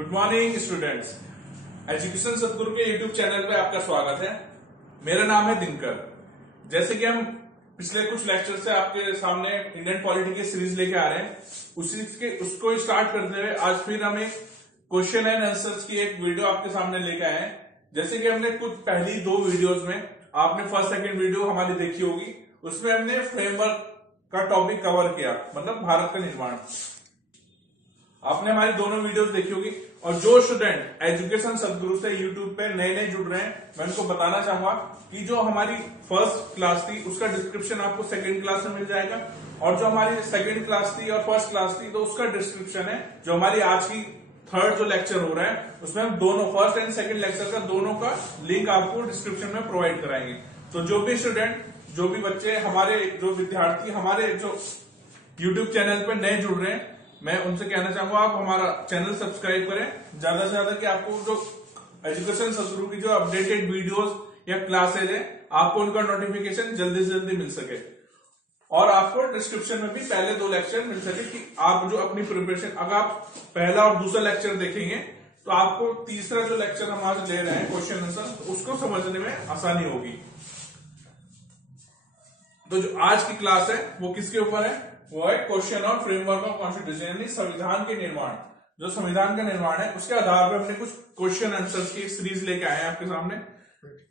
Good morning students. Education सदगुरु के YouTube channel पे आपका स्वागत है। मेरा नाम है दिनकर। जैसे कि हम पिछले कुछ लेक्चर से आपके सामने इंडियन पॉलिटी की सीरीज लेके आ रहे हैं, उसको स्टार्ट करते हुए आज फिर हम एक क्वेश्चन एंड आंसर्स की एक वीडियो आपके सामने लेके आए हैं। जैसे कि हमने कुछ पहली दो वीडियोज में आपने फर्स्ट सेकंड वीडियो हमारी देखी होगी, उसमें हमने फ्रेमवर्क का टॉपिक कवर किया, मतलब भारत का निर्माण। आपने हमारी दोनों वीडियोस देखी होगी। और जो स्टूडेंट एजुकेशन सदगुरु से यूट्यूब पे नए नए जुड़ रहे हैं, मैं उनको बताना चाहूंगा कि जो हमारी फर्स्ट क्लास थी उसका डिस्क्रिप्शन आपको सेकंड क्लास में मिल जाएगा, और जो हमारी सेकंड क्लास थी और फर्स्ट क्लास थी तो उसका डिस्क्रिप्शन है जो हमारी आज की थर्ड जो लेक्चर हो रहा है उसमें हम दोनों फर्स्ट एंड सेकंड लेक्चर का दोनों का लिंक आपको डिस्क्रिप्शन में प्रोवाइड कराएंगे। तो जो भी स्टूडेंट, जो भी बच्चे, हमारे जो विद्यार्थी हमारे जो यूट्यूब चैनल पर नए जुड़ रहे हैं, मैं उनसे कहना चाहूंगा आप हमारा चैनल सब्सक्राइब करें ज्यादा से ज्यादा, कि आपको जो एजुकेशन सदगुरु की जो अपडेटेड वीडियोस या क्लासेज है आपको उनका नोटिफिकेशन जल्दी से जल्दी मिल सके, और आपको डिस्क्रिप्शन में भी पहले दो लेक्चर मिल सके कि आप जो अपनी प्रिपरेशन, अगर आप पहला और दूसरा लेक्चर देखेंगे तो आपको तीसरा जो लेक्चर हम आज ले रहे हैं क्वेश्चन आंसर, उसको समझने में आसानी होगी। तो जो आज की क्लास है वो किसके ऊपर है? वो है question on framework of constitution, यानी संविधान के निर्माण। जो संविधान का निर्माण है उसके आधार पर हमने कुछ क्वेश्चन आंसर्स की सीरीज लेके आए हैं आपके सामने।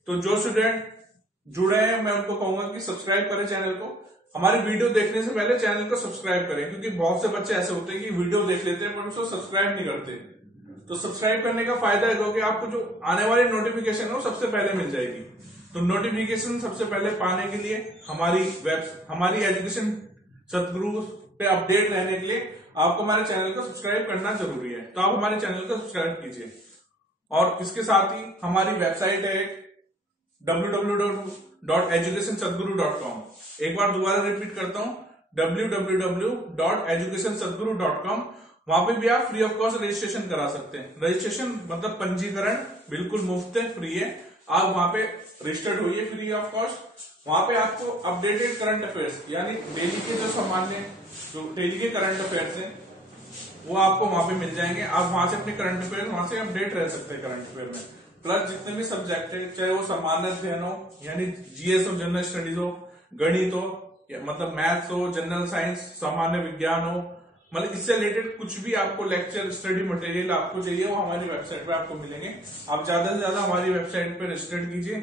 तो जो स्टूडेंट जुड़े हैं मैं उनको कहूंगा कि सब्सक्राइब करें चैनल को। हमारी वीडियो देखने से पहले चैनल को सब्सक्राइब करें, क्योंकि बहुत से बच्चे ऐसे होते हैं कि वीडियो देख लेते हैं पर उसको सब्सक्राइब नहीं करते। तो सब्सक्राइब करने का फायदा है क्योंकि आपको जो आने वाली नोटिफिकेशन है वो सबसे पहले मिल जाएगी। तो नोटिफिकेशन सबसे पहले पाने के लिए हमारी एजुकेशन सदगुरु पे अपडेट रहने के लिए आपको हमारे चैनल को सब्सक्राइब करना जरूरी है। तो आप हमारे चैनल को सब्सक्राइब कीजिए। और इसके साथ ही हमारी वेबसाइट है www.educationsadguru.com। एक बार दोबारा रिपीट करता हूं, www.educationsadguru.com। वहां पे भी आप फ्री ऑफ कॉस्ट रजिस्ट्रेशन करा सकते हैं। रजिस्ट्रेशन मतलब पंजीकरण बिल्कुल मुफ्त है, फ्री है। आप वहां पे रजिस्टर्ड होइए फ्री ऑफ कॉस्ट। वहां पे आपको अपडेटेड करंट अफेयर्स, यानी डेली के जो सामान्य जो डेली के करंट अफेयर्स हैं वो आपको वहां पे मिल जाएंगे। आप वहां से अपने करंट अफेयर वहां से अपडेट रह सकते हैं करंट अफेयर में। प्लस जितने भी सब्जेक्ट है, चाहे वो सामान्य अध्ययन हो यानी जीएस हो, जनरल स्टडीज हो, गणित हो, मतलब मैथ्स हो, जनरल साइंस, सामान्य विज्ञान हो, मतलब इससे रिलेटेड कुछ भी आपको लेक्चर स्टडी मटेरियल आपको चाहिए वो हमारी वेबसाइट पे आपको मिलेंगे। आप ज्यादा से ज्यादा हमारी वेबसाइट पे रजिस्टर कीजिए,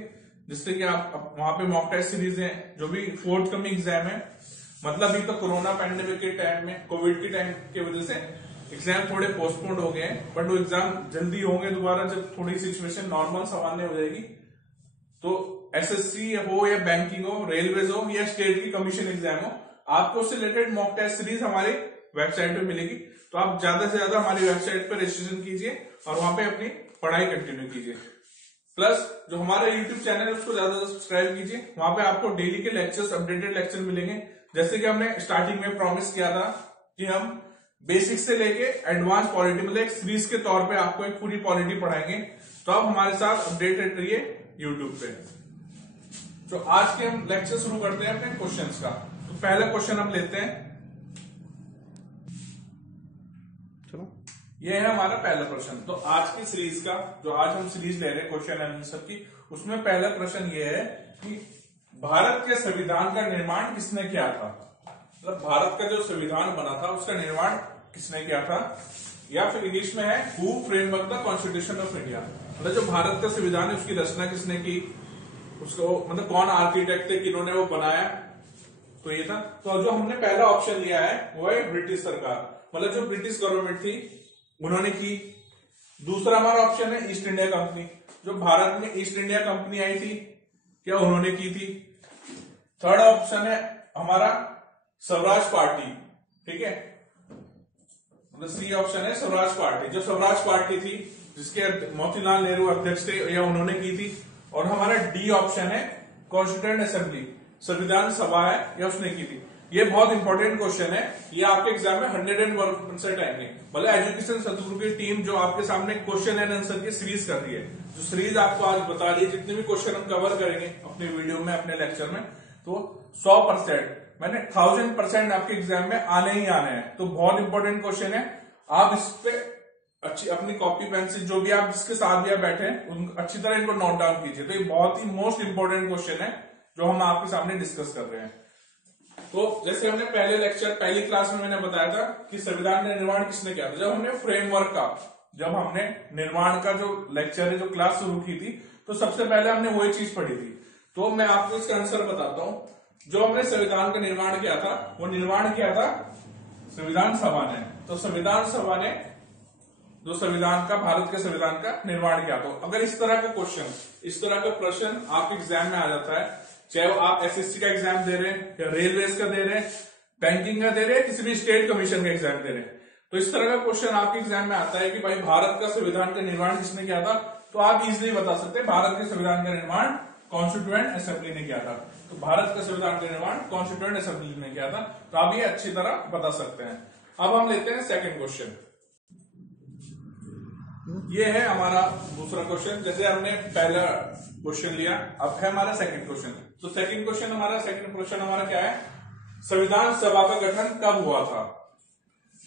जिससे कि आप वहां पे मॉक टेस्ट सीरीज है, जो भी फोर्थ कमिंग एग्जाम है, मतलब अभी तो कोरोना पैंडेमिक के टाइम में, कोविड के टाइम की वजह से एग्जाम थोड़े पोस्टपोन्ड हो गए हैं, बट वो एग्जाम जल्दी होंगे दोबारा जब थोड़ी सिचुएशन नॉर्मल सामान्य हो जाएगी। तो एसएससी हो या बैंकिंग हो, रेलवेज हो या स्टेट की कमीशन एग्जाम हो, आपको उससे रिलेटेड मॉक टेस्ट सीरीज हमारी वेबसाइट पे मिलेगी। तो आप ज्यादा से ज्यादा हमारी वेबसाइट पर रजिस्ट्रेशन कीजिए और वहां पे अपनी पढ़ाई कंटिन्यू कीजिए। प्लस जो हमारा यूट्यूब चैनल है उसको ज्यादा सब्सक्राइब कीजिए। वहां पे आपको डेली के लेक्चर्स, अपडेटेड लेक्चर मिलेंगे। जैसे कि हमने स्टार्टिंग में प्रॉमिस किया था कि हम बेसिक से लेके एडवांस पॉलिटी, मतलब एक सीरीज के तौर पे आपको एक पूरी पॉलिटी पढ़ाएंगे। तो आप हमारे साथ अपडेटेड रहिए यूट्यूब पे। तो आज के हम लेक्चर शुरू करते हैं अपने क्वेश्चंस का। तो पहला क्वेश्चन हम लेते हैं, ये है हमारा पहला प्रश्न। तो आज की सीरीज का, जो आज हम सीरीज ले रहे हैं क्वेश्चन आंसर की, उसमें पहला प्रश्न ये है कि भारत के संविधान का निर्माण किसने किया था? मतलब भारत का जो संविधान बना था उसका निर्माण किसने किया था? या फिर इंग्लिश में है who framework the constitution of India, मतलब जो भारत का संविधान है उसकी रचना किसने की, उसको मतलब कौन आर्किटेक्ट थे, किन्होंने वो बनाया, तो ये था। तो जो हमने पहला ऑप्शन लिया है वो है ब्रिटिश सरकार, मतलब जो ब्रिटिश गवर्नमेंट थी उन्होंने की। दूसरा हमारा ऑप्शन है ईस्ट इंडिया कंपनी, जो भारत में ईस्ट इंडिया कंपनी आई थी, क्या उन्होंने की थी। थर्ड ऑप्शन है हमारा स्वराज पार्टी, ठीक है, मतलब सी ऑप्शन है स्वराज पार्टी, जो स्वराज पार्टी थी जिसके मोतीलाल नेहरू अध्यक्ष थे, या उन्होंने की थी। और हमारा डी ऑप्शन है कॉन्स्टिट्यूएंट असेंबली, संविधान सभा है, या उसने की थी। ये बहुत इंपॉर्टेंट क्वेश्चन है, ये आपके एग्जाम में 101% आएंगे। मतलब एजुकेशन सदगुरु की टीम जो आपके सामने क्वेश्चन एंड आंसर की सीरीज कर रही है, जो सीरीज आपको आज बता रही है, जितने भी क्वेश्चन हम कवर करेंगे अपने वीडियो में, अपने लेक्चर में, तो 100% मैंने 1000% आपके एग्जाम में आने ही आने हैं। तो बहुत इंपॉर्टेंट क्वेश्चन है, आप इस पे अच्छी अपनी कॉपी पेंसिल जो भी आप जिसके साथ भी आप बैठे हैं उन अच्छी तरह इनको नोट डाउन कीजिए। तो ये बहुत ही मोस्ट इंपॉर्टेंट क्वेश्चन है जो हम आपके सामने डिस्कस कर रहे हैं। तो जैसे हमने पहले लेक्चर पहली क्लास में मैंने बताया था कि संविधान का निर्माण किसने किया था, जब हमने फ्रेमवर्क का जब हमने निर्माण का जो लेक्चर है जो क्लास शुरू की थी तो सबसे पहले हमने वही चीज पढ़ी थी। तो मैं आपको इसका आंसर बताता हूं। जो हमने संविधान का निर्माण किया था वो निर्माण किया था संविधान सभा ने। तो संविधान सभा ने जो संविधान का भारत के संविधान का निर्माण किया। तो अगर इस तरह का क्वेश्चन इस तरह का प्रश्न आपके एग्जाम में आ जाता है, चाहे वो आप एसएससी का एग्जाम दे रहे हैं या रेलवेज का दे रहे हैं, बैंकिंग का दे रहे हैं, किसी भी स्टेट कमीशन का एग्जाम दे रहे हैं, तो इस तरह का क्वेश्चन आपके एग्जाम में आता है कि भाई भारत का संविधान का निर्माण किसने किया था, तो आप इजिली बता सकते हैं भारत के संविधान का निर्माण कॉन्स्टिट्यूएंट असेंबली ने किया था। तो भारत का संविधान का निर्माण कॉन्स्टिट्यूएंट असेंबली ने किया था। तो आप ये अच्छी तरह बता सकते हैं। अब हम लेते हैं सेकेंड क्वेश्चन। ये है हमारा दूसरा क्वेश्चन। जैसे हमने पहला क्वेश्चन लिया, अब है हमारा सेकंड क्वेश्चन। तो सेकंड क्वेश्चन हमारा क्या है, संविधान सभा का गठन कब हुआ था?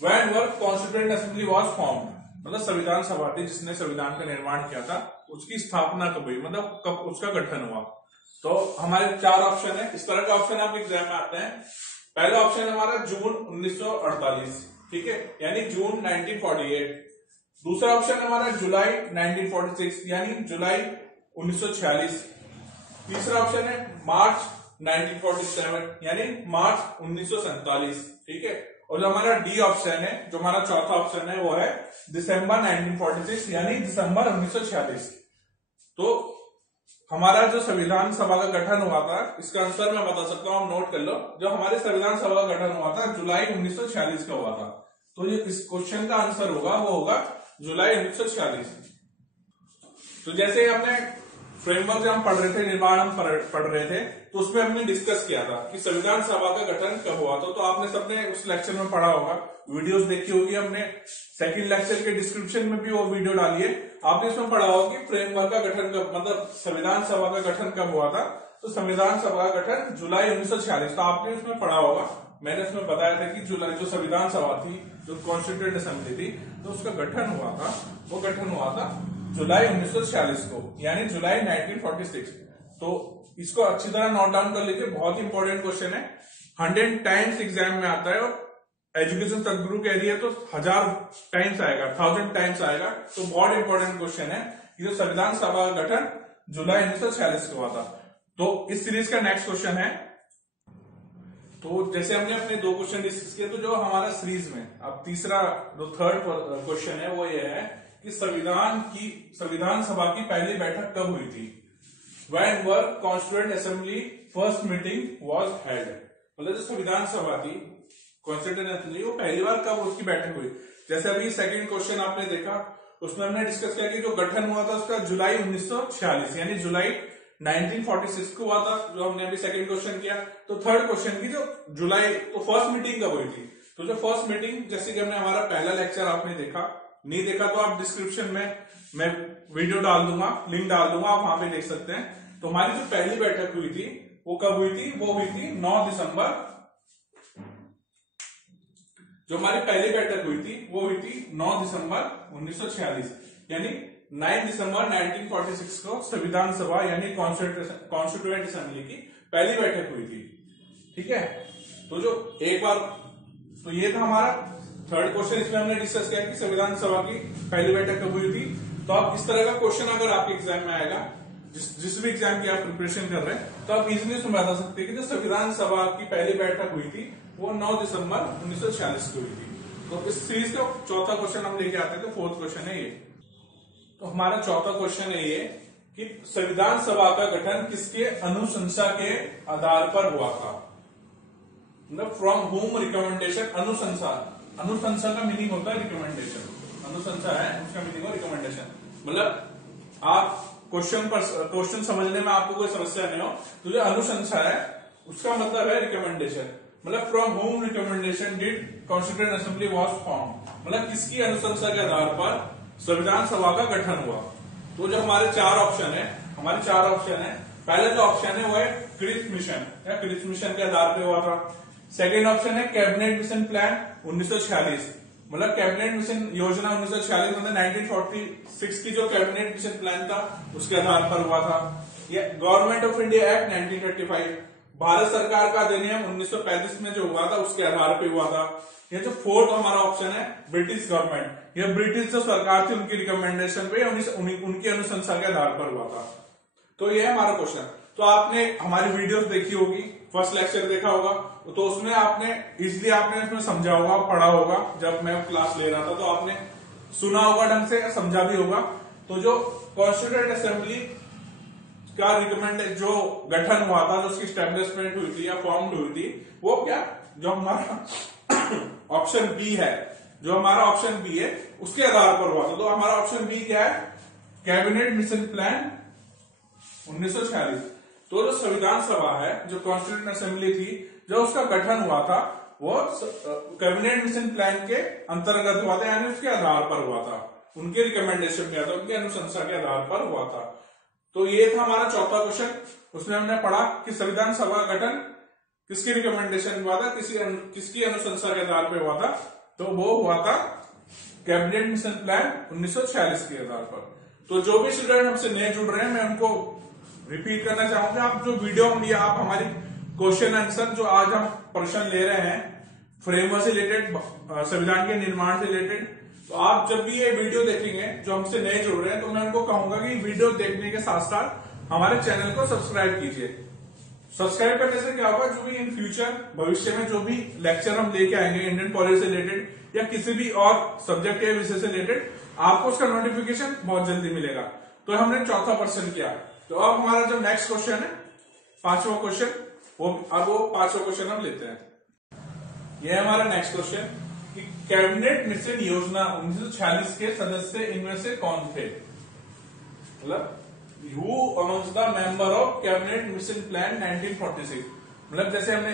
When were constituent assembly was formed, मतलब संविधान सभा थी जिसने संविधान का निर्माण किया था, उसकी स्थापना कब हुई, मतलब कब उसका गठन हुआ। तो हमारे 4 ऑप्शन है। इस तरह का ऑप्शन आप एग्जाम में आते हैं। पहला ऑप्शन है हमारा जून 1948, ठीक है, यानी जून 1948। दूसरा ऑप्शन हमारा जुलाई 1946 यानी जुलाई 1946। तीसरा ऑप्शन है मार्च 1947 यानी मार्च 1947, ठीक है। और जो हमारा डी ऑप्शन है, जो हमारा चौथा ऑप्शन है, वो है दिसंबर 1946 यानी दिसंबर 1946। तो हमारा जो संविधान सभा का गठन हुआ था, इसका आंसर मैं बता सकता हूं, आप नोट कर लो। जो हमारे संविधान सभा का गठन हुआ था जुलाई 1946 का हुआ था। तो ये इस क्वेश्चन का आंसर होगा वो होगा जुलाई 1946। तो जैसे हमने फ्रेमवर्क जब हम पढ़ रहे थे, निर्माण हम पढ़ रहे थे, तो उसमें हमने डिस्कस किया था कि संविधान सभा का गठन कब हुआ था। तो आपने सबने उस लेक्चर में पढ़ा होगा, वीडियोस देखी होगी, हमने सेकंड लेक्चर के डिस्क्रिप्शन में भी वो वीडियो डाली है। आपने इसमें पढ़ा होगा कि फ्रेमवर्क का गठन कब, मतलब संविधान सभा का गठन कब हुआ था। तो संविधान सभा का गठन जुलाई 1946, तो आपने उसमें पढ़ा होगा। मैंने उसमें बताया था कि जुलाई जो संविधान सभा थी, जो कॉन्स्टिट्यूएंट असेंबली थी, तो उसका गठन हुआ था, वो गठन हुआ था जुलाई 1946 को, यानी जुलाई 1946। तो इसको अच्छी तरह नोट डाउन कर लीजिए, बहुत ही इंपॉर्टेंट क्वेश्चन है, 100 टाइम्स एग्जाम में आता है। और एजुकेशन सदगुरु कह रही है तो 1000 टाइम्स आएगा, 1000 टाइम्स आएगा। तो बहुत इंपॉर्टेंट क्वेश्चन है कि जो संविधान सभा का गठन जुलाई 1946 को हुआ था। तो इस सीरीज का नेक्स्ट क्वेश्चन है। तो जैसे हमने अपने 2 क्वेश्चन डिस्कस किए, तो जो हमारा सीरीज में अब तीसरा जो थर्ड क्वेश्चन है वो ये है कि संविधान सभा की पहली बैठक कब हुई थी? When were constituent assembly first meeting was held, मतलब जो संविधान सभा थी कॉन्स्टिट्यूएंट असेंबली, वो पहली बार कब उसकी बैठक हुई? जैसे अभी सेकंड क्वेश्चन आपने देखा, उसमें हमने डिस्कस किया कि जो गठन हुआ था उसका जुलाई 1946 यानी जुलाई 1946 को हुआ था, जो हमने अभी सेकंड क्वेश्चन किया। तो थर्ड क्वेश्चन की जो जुलाई, तो फर्स्ट मीटिंग कब हुई थी? तो जो फर्स्ट मीटिंग, जैसे कि हमने हमारा पहला लेक्चर आपने देखा, नहीं देखा तो आप डिस्क्रिप्शन में मैं वीडियो डाल दूंगा, लिंक डाल दूंगा, आप वहां पे देख सकते हैं। तो हमारी जो पहली बैठक हुई थी वो कब हुई थी? वो हुई थी 9 दिसंबर। जो हमारी पहली बैठक हुई थी वो हुई थी 9 दिसंबर 1946, यानी 9 दिसंबर 1946 को संविधान सभा यानी कॉन्स्टिट्यूएंट असेंबली की पहली बैठक हुई थी, ठीक है। तो जो एक बार, तो ये था हमारा थर्ड क्वेश्चन। इसमें हमने डिस्कस किया कि संविधान सभा की पहली बैठक कब हुई थी। तो आप इस तरह का क्वेश्चन अगर आपके एग्जाम में आएगा, जिस भी एग्जाम की आप प्रिपरेशन कर रहे हैं, तो आप इजीली उसमें बता सकते हैं कि जो संविधान सभा की पहली बैठक हुई थी वो 9 दिसंबर 1946 को हुई थी। तो इस सीरीज का चौथा क्वेश्चन हम लेके आते हैं। तो फोर्थ क्वेश्चन है ये। तो हमारा चौथा क्वेश्चन है ये कि संविधान सभा का गठन किसके अनुशंसा के आधार पर हुआ था? मतलब फ्रॉम होम रिकमेंडेशन, अनुशंसा का मीनिंग होता है रिकमेंडेशन, अनुशंसा है उसका मीनिंग हो रिकमेंडेशन। मतलब आप क्वेश्चन समझने में आपको कोई समस्या नहीं हो, तो जो अनुशंसा है उसका मतलब है रिकमेंडेशन। मतलब from home recommendation did constituent assembly was form, मतलब किसकी अनुशंसा के आधार पर संविधान सभा का गठन हुआ। तो जो हमारे 4 ऑप्शन है, पहला जो ऑप्शन है वो है क्रिप्स मिशन या क्रिप्स मिशन के आधार पर हुआ था। सेकेंड ऑप्शन है कैबिनेट मिशन प्लान 1946, मतलब कैबिनेट मिशन योजना 1946 मतलब 1946 की जो कैबिनेट मिशन प्लान था उसके आधार पर हुआ था। ये government of India act 1935, Bharat सरकार का अधिनियम 1935 में जो हुआ था उसके आधार पर हुआ था। ये जो फोर्थ हमारा ऑप्शन है ब्रिटिश गवर्नमेंट, ये ब्रिटिश जो सरकार थी उनकी रिकमेंडेशन पे उनकी अनुशंसा के आधार पर हुआ था। तो ये है हमारा क्वेश्चन। तो आपने हमारी वीडियोस देखी होगी, फर्स्ट लेक्चर देखा होगा, तो उसमें आपने इजिली आपने इसमें समझा होगा, पढ़ा होगा। जब मैं क्लास ले रहा था तो आपने सुना होगा ढंग से, समझा भी होगा। तो जो कॉन्स्टिट्यूएंट असेंबली का रिकमेंड जो गठन हुआ था, जो उसकी स्टैब्लिशमेंट हुई थी या फॉर्म हुई थी, वो क्या, जो हमारा ऑप्शन बी है, जो हमारा ऑप्शन बी है उसके आधार पर हुआ था। तो हमारा ऑप्शन बी क्या है, कैबिनेट मिशन प्लान 1946। तो जो संविधान सभा है, जो कॉन्स्टिट्यूएंट असेंबली थी, जो उसका गठन हुआ था, वो कैबिनेट मिशन प्लान के अंतर्गत हुआ था, यानी उसके आधार पर हुआ था, उनके रिकमेंडेशन में था, उनकी अनुशंसा के आधार पर हुआ था। तो ये था हमारा चौथा क्वेश्चन। उसमें हमने पढ़ा कि संविधान सभा का गठन किसकी रिकमेंडेशन हुआ था, किसकी अनुशंसा के आधार पर हुआ था, तो वो हुआ था कैबिनेट मिशन प्लान 1946 के आधार पर। तो जो भी स्टूडेंट हमसे नए जुड़ रहे हैं, मैं उनको रिपीट करना चाहूंगा, आप जो वीडियो या आप हमारी क्वेश्चन आंसर जो आज हम प्रश्न ले रहे हैं फ्रेमवर्क से रिलेटेड, संविधान के निर्माण से रिलेटेड, तो आप जब भी ये वीडियो देखेंगे जो हमसे नए जुड़ रहे हैं, तो मैं उनको कहूंगा कि वीडियो देखने के साथ साथ हमारे चैनल को सब्सक्राइब कीजिए। सब्सक्राइब करने से क्या होगा, जो भी इन फ्यूचर भविष्य में जो भी लेक्चर हम लेके आएंगे इंडियन पॉलिटी से रिलेटेड या किसी भी और सब्जेक्ट या विषय से रिलेटेड, आपको उसका नोटिफिकेशन बहुत जल्दी मिलेगा। तो हमने चौथा प्रश्न किया। तो अब हमारा जो नेक्स्ट क्वेश्चन है, पांचवा क्वेश्चन, वो पांचवा क्वेश्चन हम लेते हैं। यह हमारा नेक्स्ट क्वेश्चन कि कैबिनेट मिशन योजना 1946 के सदस्य इनमें से कौन थे, मतलब who amongst the member of cabinet mission plan 1946। मतलब जैसे हमने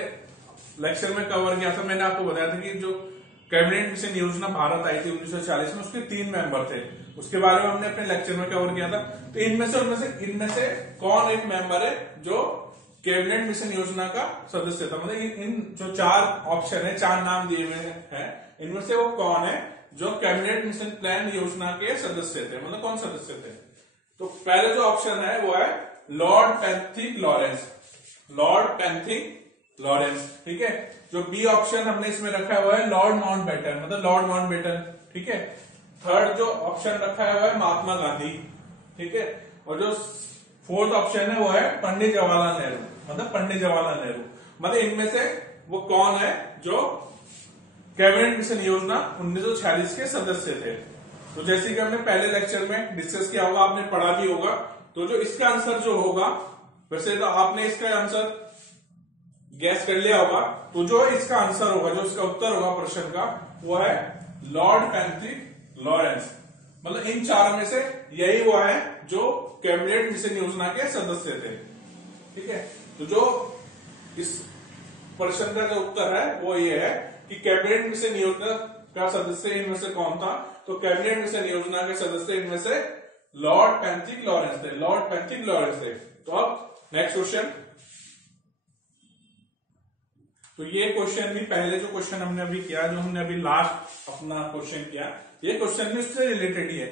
लेक्चर में कवर किया था, मैंने आपको बताया था कि जो कैबिनेट मिशन योजना भारत आई थी 1940 में, उसके 3 मेंबर थे, उसके बारे में हमने अपने लेक्चर में कवर किया था। तो इनमें से कौन एक मेंबर है जो कैबिनेट मिशन योजना का सदस्य था, मतलब इन जो 4 ऑप्शन है, 4 नाम दिए हुए हैं, इनमें से वो कौन है जो कैबिनेट मिशन प्लान योजना के सदस्य थे, मतलब कौन सदस्य थे। तो पहले जो ऑप्शन है वो है लॉर्ड पेंथिक लॉरेंस, लॉर्ड पेंथिक लॉरेंस, ठीक है। जो बी ऑप्शन हमने इसमें रखा है वो है लॉर्ड माउंटबेटन, मतलब लॉर्ड माउंटबेटन, ठीक है। थर्ड जो ऑप्शन रखा है वो है महात्मा गांधी, ठीक है। और जो फोर्थ ऑप्शन है वो है पंडित जवाहरलाल नेहरू, मतलब पंडित जवाहरलाल नेहरू। मतलब इनमें से वो कौन है जो कैबिनेट मिशन योजना 1946 के सदस्य थे। तो जैसे कि हमने पहले लेक्चर में डिस्कस किया होगा, आपने पढ़ा भी होगा, तो जो इसका आंसर जो होगा, वैसे तो आपने इसका आंसर गैस कर लिया होगा, तो जो इसका आंसर होगा, जो इसका उत्तर होगा प्रश्न का, वो है लॉर्ड पेंथिक लॉरेंस। मतलब इन 4 में से यही वो है जो कैबिनेट मिशन योजना के सदस्य थे, ठीक है। तो जो इस प्रश्न का जो उत्तर है वो ये है कि कैबिनेट मिशन योजना का सदस्य इनमें से कौन था। तो कैबिनेट मिशन योजना के सदस्य इनमें से लॉर्ड पेंथिक लॉरेंस थे, लॉर्ड पेंथिक लॉरेंस थे। तो अब नेक्स्ट क्वेश्चन, तो ये क्वेश्चन भी पहले जो क्वेश्चन हमने अभी किया, जो हमने अभी लास्ट अपना क्वेश्चन किया, ये क्वेश्चन भी उससे रिलेटेड ही है।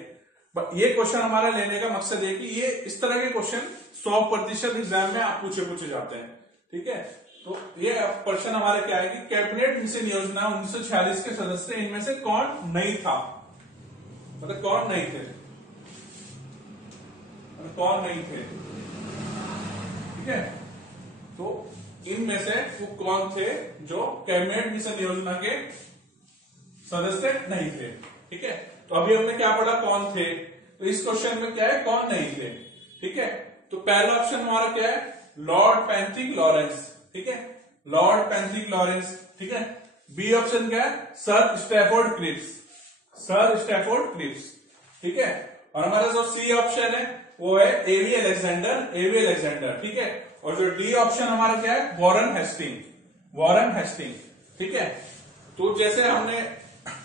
बट ये क्वेश्चन हमारा लेने का मकसद है कि ये इस तरह के क्वेश्चन 100% एग्जाम में आप पूछे जाते हैं, ठीक है। तो ये प्रश्न हमारा क्या है कि कैबिनेट मिशन योजना 1946 के सदस्य इनमें से कौन नहीं था, मतलब कौन नहीं थे, कौन नहीं थे, ठीक है। तो इनमें से वो कौन थे जो कैबिनेट मिशन योजना के सदस्य नहीं थे, ठीक है। तो अभी हमने क्या पढ़ा, कौन थे। तो इस क्वेश्चन में क्या है, कौन नहीं थे, ठीक है। तो पहला ऑप्शन हमारा क्या है, लॉर्ड पेंथिक लॉरेंस, ठीक है, लॉर्ड पेंथिक लॉरेंस, ठीक है। बी ऑप्शन क्या है, sir Stafford Cripps, sir Stafford Cripps, ठीक है। और हमारा जो सी ऑप्शन है वो है एवी अलेक्जेंडर, एवी अलेक्जेंडर, ठीक है। और जो डी ऑप्शन हमारा क्या है, वॉरेन हेस्टिंग, वॉरेन हेस्टिंग, ठीक है। तो जैसे हमने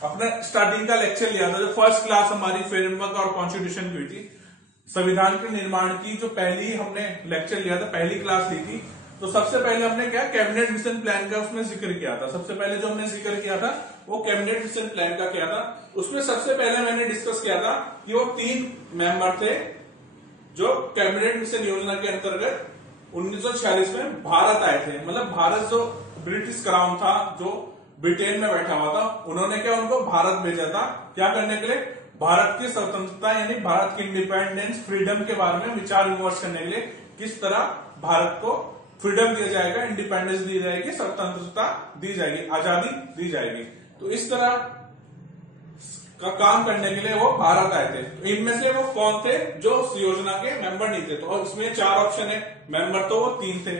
अपना स्टार्टिंग का लेक्चर लिया था, जो फर्स्ट क्लास हमारी फ्रेमवर्क और कॉन्स्टिट्यूशन की हुई थी, संविधान के निर्माण की जो पहली हमने लेक्चर लिया था, पहली क्लास ली थी, तो सबसे पहले हमने क्या कैबिनेट मिशन प्लान का उसमें जिक्र किया था। सबसे पहले जो हमने जिक्र किया था वो कैबिनेट मिशन प्लान का क्या था। उसमें सबसे पहले मैंने डिस्कस किया था कि वो 3 मेंबर थे जो कैबिनेट मिशन योजना के अंतर्गत 1946 में भारत आए थे। मतलब भारत जो ब्रिटिश क्राउन था, जो ब्रिटेन में बैठा हुआ था, उन्होंने क्या उनको भारत भेजा था, क्या करने के लिए, भारत की स्वतंत्रता यानी भारत की इंडिपेंडेंस, फ्रीडम के बारे में विचार विमर्श करने के लिए, किस तरह भारत को फ्रीडम दिया जाएगा, इंडिपेंडेंस दी जाएगी, स्वतंत्रता दी जाएगी, आजादी दी जाएगी। तो इस तरह का काम करने के लिए वो भारत आए थे। तो इनमें से वो कौन थे जो उस योजना के मेंबर नहीं थे। तो और इसमें 4 ऑप्शन है, मेंबर तो वो 3 थे।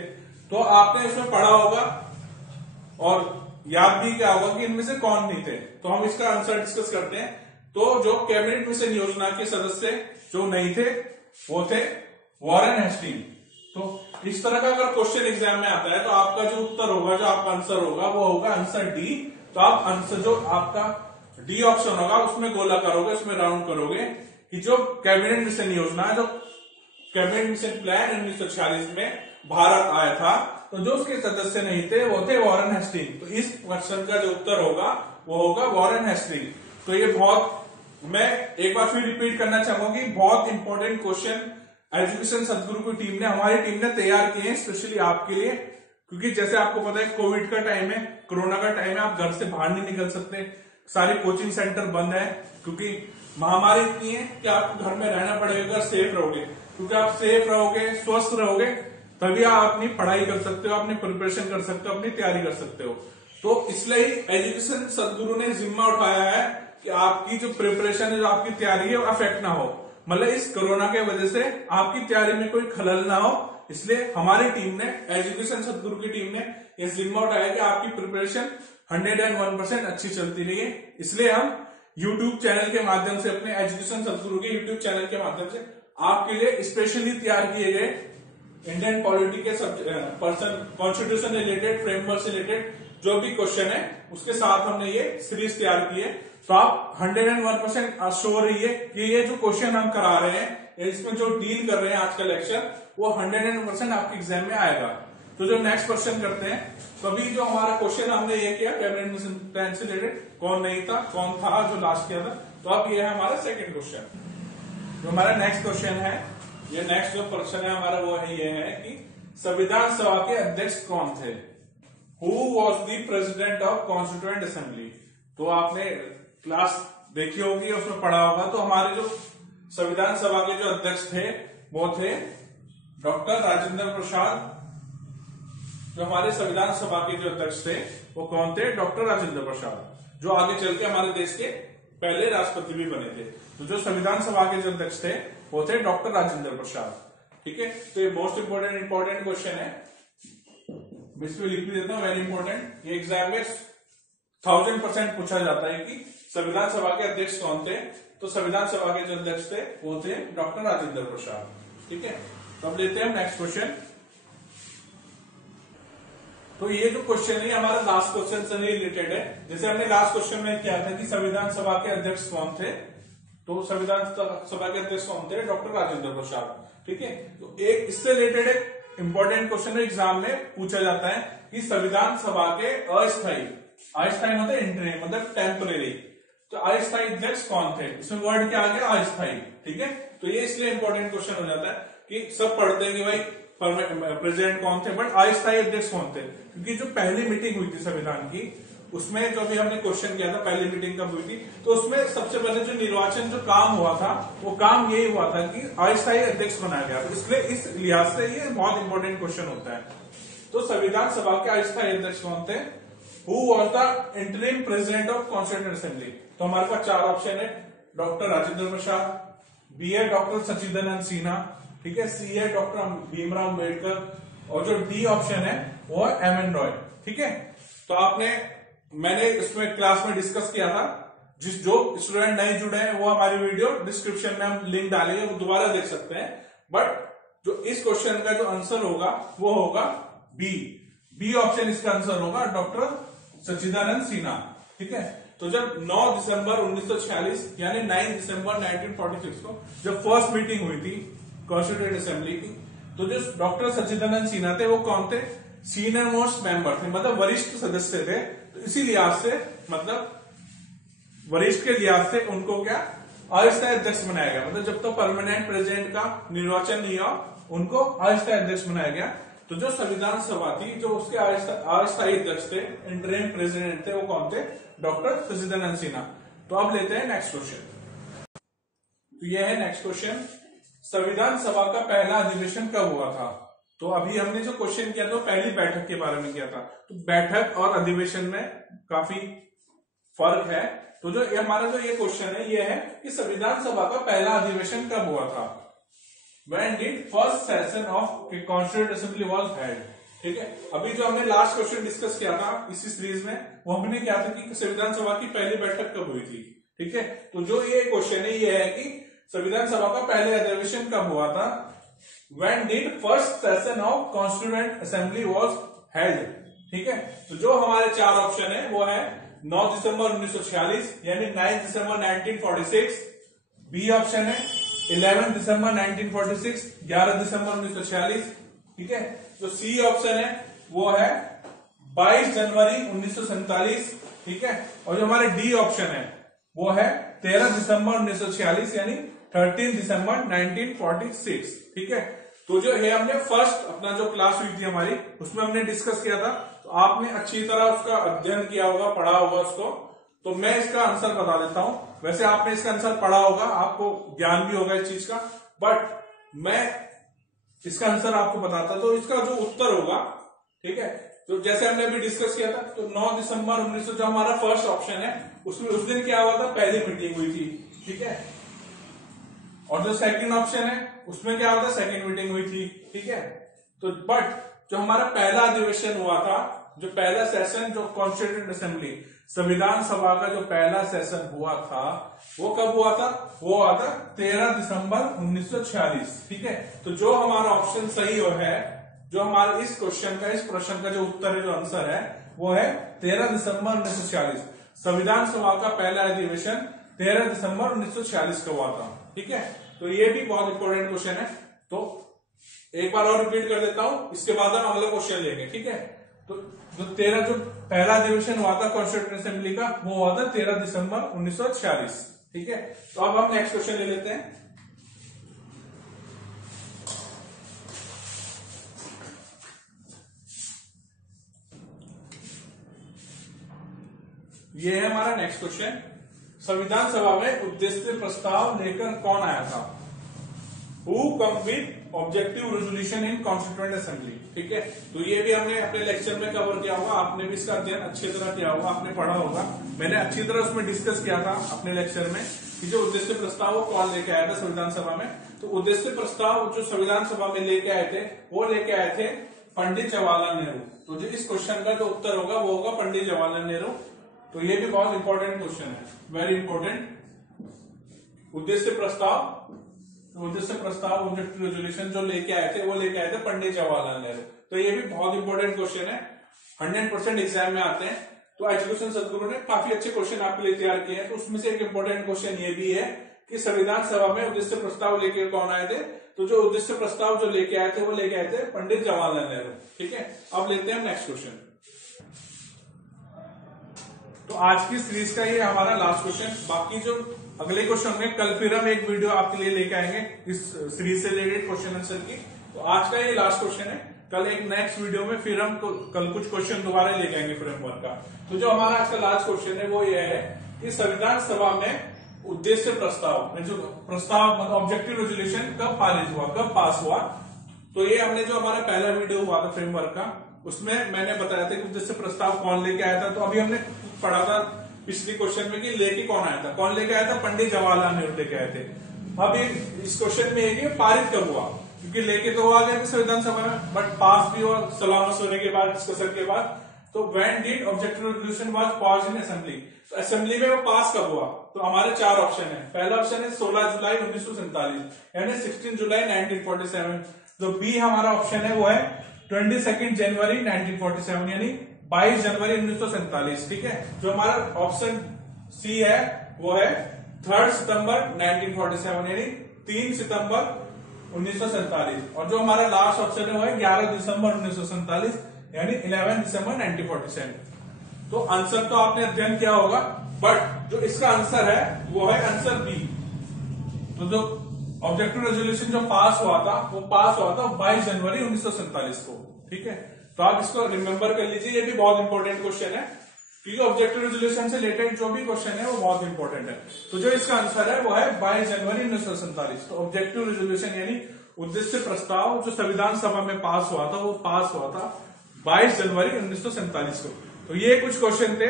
तो आपने इसमें पढ़ा होगा और याद भी क्या होगा कि इनमें से कौन नहीं थे। तो हम इसका आंसर डिस्कस करते हैं। तो जो कैबिनेट मिशन योजना के सदस्य जो नहीं थे वो थे वॉरेन हेस्टिंग। तो इस तरह का अगर क्वेश्चन एग्जाम में आता है तो आपका जो उत्तर होगा, जो आपका आंसर होगा, वो होगा आंसर डी। तो आप आंसर जो आपका डी ऑप्शन होगा उसमें गोला करोगे, उसमें राउंड करोगे कि जो कैबिनेट मिशन योजना, जो कैबिनेट मिशन प्लान 1946 में भारत आया था, तो जो उसके सदस्य नहीं थे वो थे वॉरेन हेस्टिंग। तो इस क्वेश्चन का जो उत्तर होगा वो होगा वॉरेन हेस्टिंग। तो ये बहुत, मैं एक बार फिर रिपीट करना चाहूंगा कि बहुत इंपॉर्टेंट क्वेश्चन एजुकेशन सदगुरु की टीम ने, हमारी टीम ने तैयार किए हैं स्पेशली आपके लिए। क्योंकि जैसे आपको पता है कोविड का टाइम है, कोरोना का टाइम है, आप घर से बाहर नहीं निकल सकते, सारे कोचिंग सेंटर बंद है क्योंकि महामारी इतनी है कि आपको घर में रहना पड़ेगा, सेफ रहोगे। क्योंकि आप सेफ रहोगे, स्वस्थ रहोगे, तभी आप अपनी पढ़ाई कर सकते हो, अपनी प्रिपरेशन कर सकते हो, अपनी तैयारी कर सकते हो। तो इसलिए एजुकेशन सदगुरु ने जिम्मा उठाया है कि आपकी जो प्रिपरेशन है, जो आपकी तैयारी है, वो अफेक्ट ना हो। मतलब इस कोरोना के वजह से आपकी तैयारी में कोई खलल ना हो, इसलिए हमारी टीम ने, एजुकेशन सदगुरु की टीम ने यह जिम्मा उठाया कि आपकी प्रिपरेशन 101% अच्छी चलती रही है। इसलिए हम यूट्यूब चैनल के माध्यम से, अपने एजुकेशन सदगुरु के यूट्यूब चैनल के माध्यम से आपके लिए स्पेशली तैयार किए गए इंडियन पॉलिटी के कॉन्स्टिट्यूशन रिलेटेड, फ्रेमवर्क से रिलेटेड जो भी क्वेश्चन है उसके साथ हमने ये सीरीज तैयार की है। तो आप 101% श्योर रहिए कि ये जो क्वेश्चन हम करा रहे हैं, इसमें जो डील कर रहे हैं आज का लेक्चर, वो 101% आपके एग्जाम में आएगा। तो जो नेक्स्ट क्वेश्चन करते हैं, तो अभी जो हमारा क्वेश्चन हमने ये किया कैबिनेट मिशन प्लान से रिलेटेड, कौन नहीं था, कौन था जो लास्ट किया था। तो अब ये है हमारा सेकंड क्वेश्चन। जो हमारा नेक्स्ट क्वेश्चन है, ये नेक्स्ट जो क्वेश्चन है हमारा वो है, ये है कि संविधान सभा के अध्यक्ष कौन थे। Who was the president of constituent assembly. तो आपने क्लास देखी होगी, उसमें पढ़ा होगा। तो हमारे जो संविधान सभा के जो अध्यक्ष थे वो थे डॉक्टर राजेंद्र प्रसाद। जो हमारे संविधान सभा के जो अध्यक्ष थे वो कौन थे, डॉक्टर राजेंद्र प्रसाद, जो आगे चल के हमारे देश के पहले राष्ट्रपति भी बने थे। तो जो संविधान सभा के जो अध्यक्ष थे वो थे डॉक्टर राजेंद्र प्रसाद। ठीक है, तो ये मोस्ट इंपोर्टेंट क्वेश्चन है, इसमें लिख भी देता हूं, वेरी इंपॉर्टेंट। ये एग्जाम में 1000% पूछा जाता है कि संविधान सभा के अध्यक्ष कौन थे। तो संविधान सभा के जो अध्यक्ष थे वो थे डॉक्टर राजेंद्र प्रसाद। ठीक है, तो अब लेते हैं नेक्स्ट क्वेश्चन। तो ये जो क्वेश्चन है हमारा लास्ट क्वेश्चन से रिलेटेड है। जैसे हमने लास्ट क्वेश्चन में क्या था कि संविधान सभा के अध्यक्ष कौन थे, तो संविधान सभा के अध्यक्ष कौन थे, डॉक्टर राजेंद्र प्रसाद। ठीक है, तो एक इससे रिलेटेड एक इंपॉर्टेंट क्वेश्चन एग्जाम में पूछा जाता है कि संविधान सभा के अस्थायी मतलब इंटरिम, मतलब टेम्परेरी, तो अस्थायी अध्यक्ष कौन थे। इसमें वर्ड क्या आ गया, अस्थायी। ठीक है, तो ये इसलिए इंपॉर्टेंट क्वेश्चन हो जाता है कि सब पढ़ते हैं कि भाई प्रेसिडेंट कौन थे, बट अस्थायी अध्यक्ष कौन थे। क्योंकि जो पहली मीटिंग हुई थी संविधान की, उसमें जो भी हमने क्वेश्चन किया था पहली मीटिंग कब हुई थी, तो उसमें सबसे पहले जो निर्वाचन जो काम हुआ था वो काम यही हुआ था कि अस्थायी अध्यक्ष बनाया गया। तो इसलिए इस लिहाज से ये बहुत इंपॉर्टेंट क्वेश्चन होता है। तो संविधान सभा के अस्थायी अध्यक्ष कौन थे, who was the interim president of constituent assembly. तो हमारे पास 4 ऑप्शन है, डॉक्टर राजेंद्र प्रसाद, बी है डॉक्टर सच्चिदानंद सिन्हा, ठीक है, सी है डॉक्टर भीमराव अम्बेडकर, और जो डी ऑप्शन है वो है एम एन रॉय। ठीक है, तो मैंने इसमें क्लास में डिस्कस किया था। जो स्टूडेंट नहीं जुड़े हैं वो हमारी वीडियो डिस्क्रिप्शन में हम लिंक डालेंगे, वो दोबारा देख सकते हैं। बट जो इस क्वेश्चन का जो आंसर होगा वो होगा बी ऑप्शन, इसका आंसर होगा डॉक्टर सच्चिदानंद सिन्हा। ठीक है, तो जब 9 दिसंबर 1946 यानी 9 दिसंबर 1946 को जब फर्स्ट मीटिंग हुई थी कॉन्स्टिट्यूएंट असेंबली की, तो जो डॉक्टर सच्चिदानंद सिन्हा थे वो कौन थे, सीनियर मोस्ट मेंबर थे, मतलब वरिष्ठ सदस्य थे। तो इसी लिहाज से मतलब वरिष्ठ के लिहाज से उनको क्या अस्थायी अध्यक्ष बनाया गया, मतलब जब तक परमानेंट प्रेसिडेंट का निर्वाचन नहीं हुआ उनको अस्थायी अध्यक्ष बनाया गया। तो जो संविधान सभा थी, जो उसके अस्थायी अध्यक्ष थे, इंटरिम प्रेसिडेंट थे, वो कौन थे? डॉक्टर सचिदानंद सिन्हा। तो अब लेते हैं नेक्स्ट क्वेश्चन। तो यह है नेक्स्ट क्वेश्चन, संविधान सभा का पहला अधिवेशन कब हुआ था? तो अभी हमने जो क्वेश्चन किया था पहली बैठक के बारे में किया था। तो बैठक और अधिवेशन में काफी फर्क है। तो जो हमारा जो ये क्वेश्चन है ये है कि संविधान सभा का पहला अधिवेशन कब हुआ था? When did first session of Constituent Assembly was held? ठीक है, अभी जो हमने लास्ट क्वेश्चन डिस्कस किया था इसी सीरीज में, वो हमने क्या था कि संविधान सभा की पहली बैठक कब हुई थी। ठीक है, तो जो ये क्वेश्चन है ये है कि संविधान सभा का पहले अधिवेशन कब हुआ था? When did first session of Constituent Assembly was held? ठीक है, तो जो हमारे चार ऑप्शन है वो है 9 दिसंबर 1946 यानी 9 दिसंबर 1946। बी ऑप्शन है 11 दिसंबर 1946, 11 दिसंबर 1946। ठीक है, जो सी ऑप्शन है वो है 22 जनवरी 1947। ठीक है, और जो हमारे डी ऑप्शन है वो है 13 दिसंबर 1946 यानी 13 दिसंबर 1946। ठीक है, तो जो है हमने फर्स्ट अपना जो क्लास हुई थी हमारी उसमें हमने डिस्कस किया था, तो आपने अच्छी तरह उसका अध्ययन किया होगा, पढ़ा होगा उसको। तो मैं इसका आंसर बता देता हूं। वैसे आपने इसका आंसर पढ़ा होगा, आपको ज्ञान भी होगा इस चीज का, बट मैं इसका आंसर आपको बताता। तो इसका जो उत्तर होगा, ठीक है, तो जैसे हमने अभी डिस्कस किया था, तो 9 दिसंबर 1900 जो हमारा फर्स्ट ऑप्शन है उसमें उस दिन क्या हुआ था? पहली मीटिंग हुई थी। ठीक है, और जो सेकंड ऑप्शन है उसमें क्या होता है? सेकंड मीटिंग हुई थी। ठीक है, तो बट जो हमारा पहला अधिवेशन हुआ था, जो पहला सेशन, जो कॉन्स्टिट्यूएंट असेंबली संविधान सभा का जो पहला सेशन हुआ था वो कब हुआ था? वो हुआ था 13 दिसंबर 1946। ठीक है, तो जो हमारा ऑप्शन सही है, जो हमारे इस क्वेश्चन का, इस प्रश्न का जो उत्तर है, जो आंसर है वो है 13 दिसंबर 1946। संविधान सभा का पहला अधिवेशन 13 दिसंबर 1946 का हुआ था। ठीक है, तो ये भी बहुत इंपॉर्टेंट क्वेश्चन है। तो एक बार और रिपीट कर देता हूं, इसके बाद हम अगला क्वेश्चन लेंगे। ठीक है, तो जो पहला अधिवेशन हुआ था कॉन्स्टिट्यूएंट असेंबली का वो हुआ था 13 दिसंबर 1946। ठीक है, तो अब हम नेक्स्ट क्वेश्चन ले लेते हैं। ये है हमारा नेक्स्ट क्वेश्चन, संविधान सभा में उद्देश्य प्रस्ताव लेकर कौन आया था? Who come with objective resolution in constituent assembly? ठीक है, तो ये भी हमने अपने लेक्चर में कवर किया होगा, आपने भी इसका अध्ययन अच्छी तरह किया होगा, आपने पढ़ा होगा। मैंने अच्छी तरह उसमें डिस्कस किया था अपने लेक्चर में कि जो उद्देश्य प्रस्ताव वो कौन लेके आया था संविधान सभा में। तो उद्देश्य प्रस्ताव जो संविधान सभा में लेके आए थे वो लेके आए थे पंडित जवाहरलाल नेहरू। तो जो इस क्वेश्चन का जो उत्तर होगा वो होगा पंडित जवाहरलाल नेहरू। तो ये भी बहुत इंपॉर्टेंट क्वेश्चन है, वेरी इंपॉर्टेंट। उद्देश्य प्रस्ताव ऑब्जेक्टिव रेजोल्यूशन जो लेके आए थे वो लेके आए थे पंडित जवाहरलाल नेहरू। तो ये भी बहुत इंपॉर्टेंट क्वेश्चन है, 100% एग्जाम में आते हैं। तो एजुकेशन सदगुरु ने काफी अच्छे क्वेश्चन आपके लिए तैयार किए हैं। तो उसमें से एक इंपॉर्टेंट क्वेश्चन ये भी है कि संविधान सभा में उद्देश्य प्रस्ताव लेके कौन आए थे? तो जो उद्देश्य प्रस्ताव जो लेके आए थे वो लेके आए थे पंडित जवाहरलाल नेहरू। ठीक है, अब लेते हैं नेक्स्ट क्वेश्चन। तो आज की सीरीज का ये हमारा लास्ट क्वेश्चन। बाकी जो अगले क्वेश्चन होंगे कल फिर हम एक वीडियो आपके लिए लेके आएंगे इस सीरीज से रिलेटेड क्वेश्चन आंसर की। तो आज का ये लास्ट क्वेश्चन है, कल एक नेक्स्ट वीडियो में फिर हम कल कुछ क्वेश्चन दोबारा लेके आएंगे फ्रेमवर्क का। तो जो हमारा आज का लास्ट क्वेश्चन है वो ये है कि संविधान सभा में उद्देश्य प्रस्ताव में जो प्रस्ताव मतलब ऑब्जेक्टिव रेजोल्यूशन कब पारित हुआ, कब पास हुआ? तो ये हमने जो हमारा पहला वीडियो हुआ था फ्रेमवर्क का उसमें मैंने बताया था कि उद्देश्य प्रस्ताव कौन लेके आया था। तो अभी हमने पढ़ा था पिछले क्वेश्चन में कि लेके कौन आया था, कौन लेके आया था? पंडित जवाहरलाल नेहरू लेके आए थे। अब इस क्वेश्चन में है पारित कब हुआ, क्योंकि लेके तो आ गए थे संविधान सभा में बट पास भी हुआ सलाह मशवरे के बाद, डिस्कशन के बाद। तो when did objective resolution was pass in assembly? तो असेंबली में वो पास कब हुआ? तो हमारे चार ऑप्शन है। पहला ऑप्शन है 16 जुलाई 1947 यानी 16 जुलाई 1947। जो बी हमारा ऑप्शन है वो है 22 जनवरी 1947 यानी 22 जनवरी 1947। ठीक है, जो हमारा ऑप्शन सी है वो है 3 सितंबर 1947 यानी 3 सितंबर 1947। और जो हमारा लास्ट ऑप्शन है वो है 11 दिसंबर 1947 यानी 11 दिसंबर 1947। तो आंसर तो आपने अध्ययन किया होगा बट जो इसका आंसर है वो है आंसर बी। तो जो ऑब्जेक्टिव रेजोल्यूशन जो पास हुआ था वो पास हुआ था 22 जनवरी 1947 को। ठीक है, तो आप इसको रिमेंबर कर लीजिए, ये भी बहुत इंपॉर्टेंट क्वेश्चन है क्योंकि ऑब्जेक्टिव रेजोल्यूशन से रिलेटेड जो भी क्वेश्चन है वो बहुत इंपॉर्टेंट है। तो जो इसका आंसर है वो है 22 जनवरी 1947। तो ऑब्जेक्टिव रेजोल्यूशन यानी उद्देश्य प्रस्ताव जो संविधान सभा में पास हुआ था वो पास हुआ था 22 जनवरी 1947 को। तो ये कुछ क्वेश्चन थे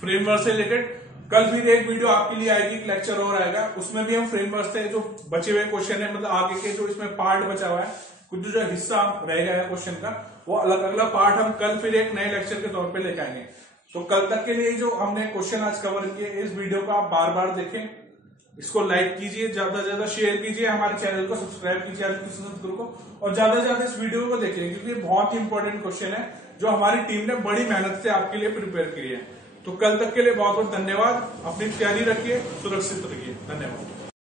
फ्रेमवर्क से रिलेटेड। कल फिर एक वीडियो आपके लिए आएगी, एक लेक्चर और आएगा, उसमें भी हम फ्रेमवर्क से जो बचे हुए क्वेश्चन है, मतलब आगे के जो इसमें पार्ट बचा हुआ है, कुछ जो हिस्सा रह गया है क्वेश्चन का, वो अगला पार्ट हम कल फिर एक नए लेक्चर के तौर पे लेके आएंगे। तो कल तक के लिए जो हमने क्वेश्चन आज कवर किए, इस वीडियो को आप बार बार देखें, इसको लाइक कीजिए, ज्यादा से ज्यादा शेयर कीजिए, हमारे चैनल को सब्सक्राइब कीजिए सदगुरु को, और ज्यादा से ज्यादा इस वीडियो को देखिए क्योंकि बहुत ही इंपॉर्टेंट क्वेश्चन है जो हमारी टीम ने बड़ी मेहनत से आपके लिए प्रिपेयर की है। तो कल तक के लिए बहुत बहुत धन्यवाद। अपनी तैयारी रखिए, सुरक्षित रखिए, धन्यवाद।